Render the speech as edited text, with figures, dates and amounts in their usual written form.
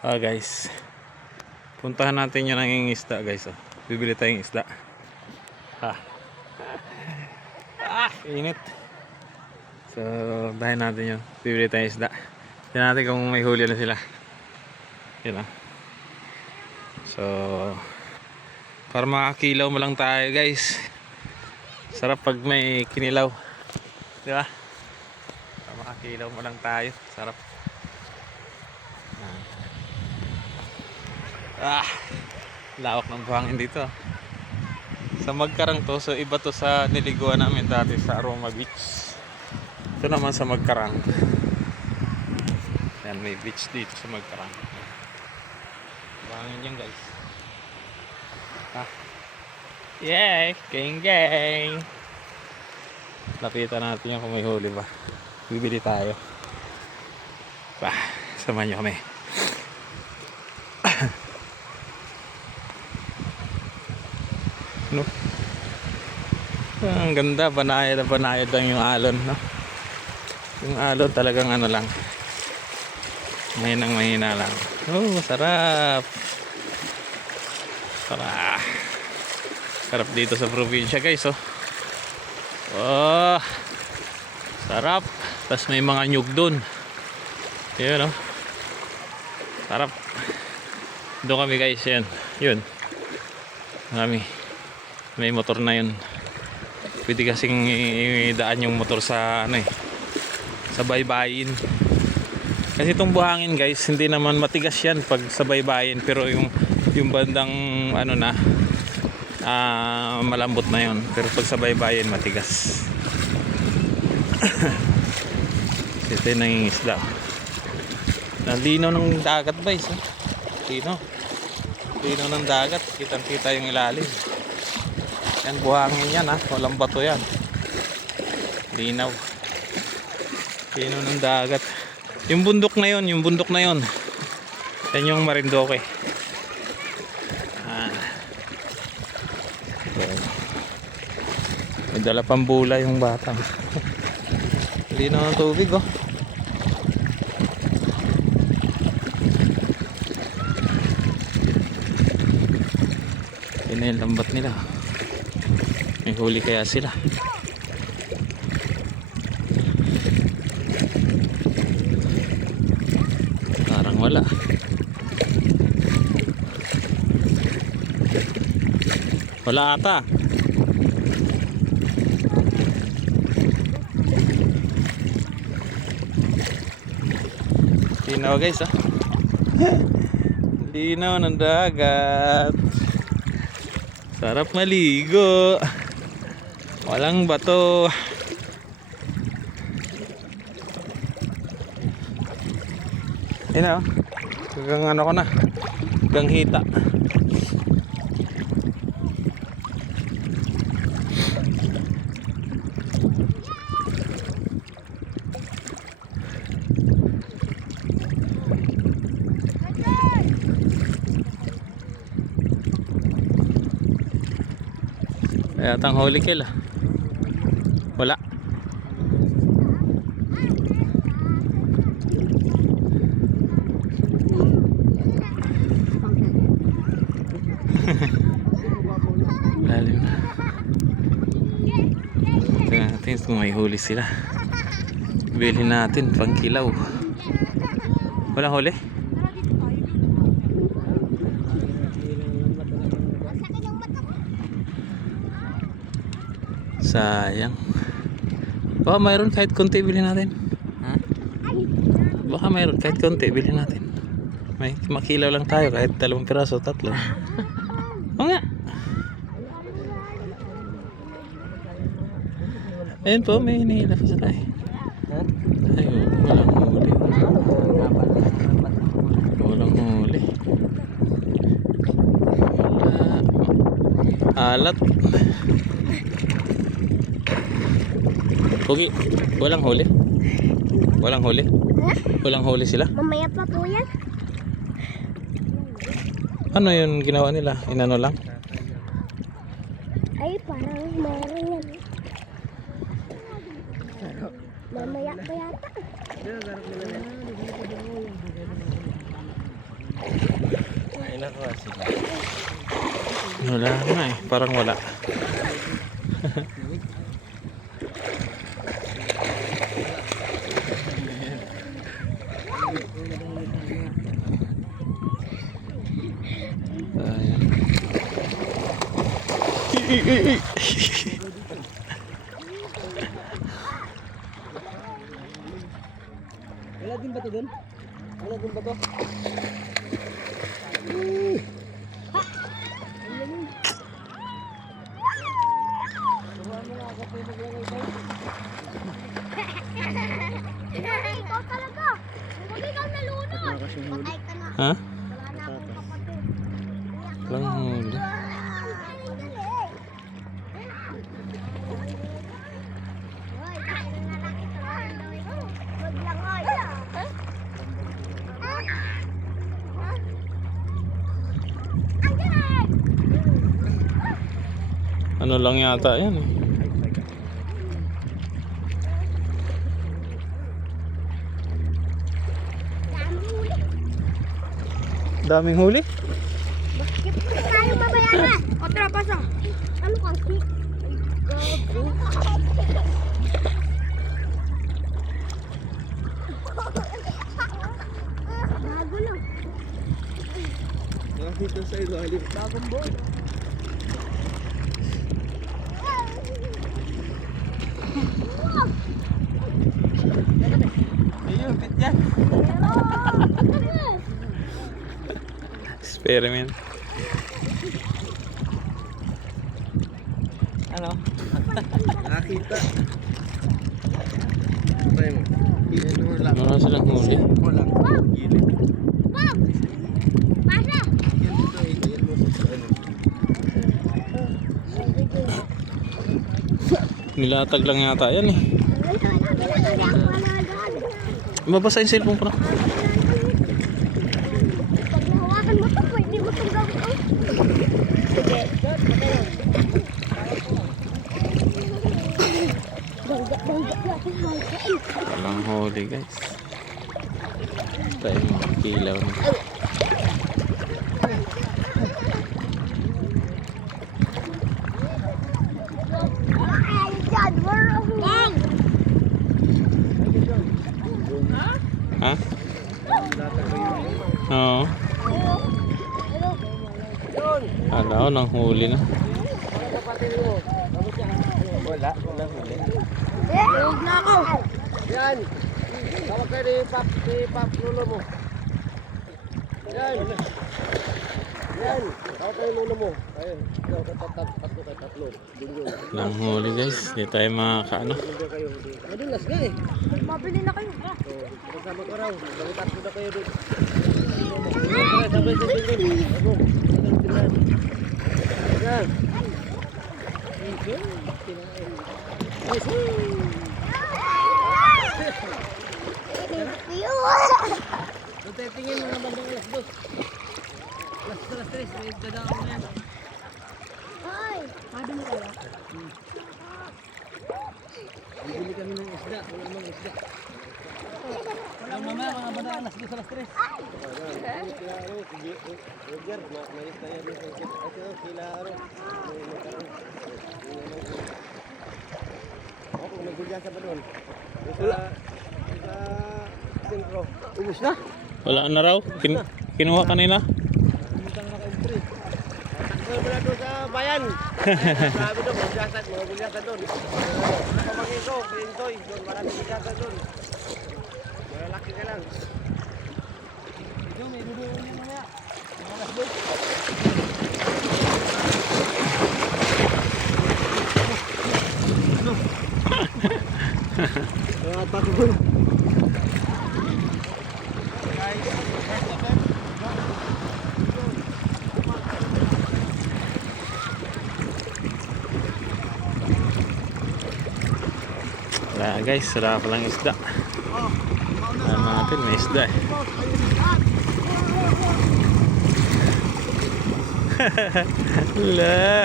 Guys, puntahan natin yung nangingisda guys. Bibili tayong isda. Init. So dahil natin yun, bibili tayong isda. Tignan natin kung may huli na sila. Yun. So para makakilaw mo lang tayo guys. Sarap pag may kinilaw, di ba? Para makakilaw mo lang tayo. Sarap. Lawak ng buhangin dito. Sa Magkarang to, so iba to sa niliguan namin dati sa Aroma Beach. Ito naman sa Magkarang. Yan, may beach dito sa Magkarang. Buhangin yan guys. Yay! Gang gang! Lapitan natin yan kung may huli ba. Bibili tayo. Samahan nyo kami. No? Ang ganda, banayad na banayad lang yung alon, no? Yung alon talagang ano lang, mahina lang. Oh, sarap. Sarap dito sa probinsya guys, oh. Oh, sarap. Tapos may mga nyug dun. Yun, oh. Sarap. Doon kami guys, yan. Yun. May motor na yun. Pwede kasing idaan yung motor sa sa baybayin. Kasi itong buhangin guys, hindi naman matigas yan pag sa baybayin, pero yung bandang malambot na yun, pero pag sa baybayin matigas. Ito yung nangingisda. Nalinaw ng dagat guys, eh. Linaw ng dagat, kitang kita yung ilalim. Yan, buhangin yan, walang bato yan. Linaw ng dagat. Yung bundok na yon, yan yung Marinduque. May dala pang bula yung bata. Linaw ng tubig, oh. Yan na yung lambat nila. May huli kaya sila? Parang wala. Wala ata. Linaw guys, ah. Linaw ng dagat. Sarap maligo. Walang bato. Yun, oh. Hanggang ano ko na. Hanggang hita. Kaya tang huli kill, ah. Wala. Lalim na. Tingnan natin kung may huli sila. Bilhin natin pang kilaw. Walang huli? Sayang. Baka mayroon kahit konti, bilhin natin. Baka mayroon kahit konti, bilhin natin. May makilaw lang tayo kahit 2 piraso, 3. O nga. Ayun po, may hinihila pa sila, eh. Ayun, walang huli. Walang huli. Alat. Pogi, walang huli. Walang huli. Walang huli sila. Mamaya pa po yan. Ano yung ginawa nila? Inano lang? Ay, parang meron yan. Mamaya pa yata. Ay, naku, sige. Wala na eh. Parang wala. Ayan. Wala din ba to dun? Wala din ba to? Ikaw talaga. Huwag ikaw nalunod. Patay ka na. Ha? Wala na akong kapatid. Walang huli. Hoy, tayo na lang ito. Wag lang, hoy. Ang galing! Ano lang yata yan eh. Dami huli. Daming huli. Tayo babayaran. Otra, pasa. Ano kasi? Bago na. Nakakita sa ilalim. Bagong boy. Ayun, pit yan. Experiment. Ano? Nakakita. Try mo. Ano lang. Wala silang huli. Walang gilid. Wow! Pasa! Yan dito eh. Yan mo sa ano. Nilatag lang yata yan eh. Mabasa yung cellphone ko na. Pag nahawakan mo ito, pwede mo itong gawin. Walang huli guys. Tayo mga kilaw na. Bang! Ha? Oo. Kala ko nang huli na. Wala. Walang huli. Huwag na ako. Yan. Tawag kayo ni Pap Lolo mo. Yan. Yan. Tawag kayo Lolo mo. Ayun. Tatlo. Dingyo. Walang huli guys. Hindi tayo makakaano. Dingyo kayo. Madulas ka eh. Mabili na kayo. Kasama ko raw. Tatlo na kayo doon. Sabay sa dingyo. Ako. Yan. Tingin mo naman ng alas 2. Alas 3. May dadaan mo na yan. Hoy! Mabili kayo. Bibili kami ng isda. Wala namang isda. Wala mamaya mga banda alas 2 alas 3. Roger, malis tayo dito. Ito sila kung nagulyan sa balon. Sa sentro. Ubus na. Wala na raw. Kinuha kanina. Minsan naka-entry. Takbo mo na doon sa bayan. Sabi doon, magulyasan, mga gulyasan doon. Pamangin ko, Pintoy, doon, maraming gulyasan doon. Malalaki ka lang. Ito, may duduon niya mamaya. Mga alas 2. Mga takbo. Wala guys. Wala palang isda. Alam natin may isda eh. Wala.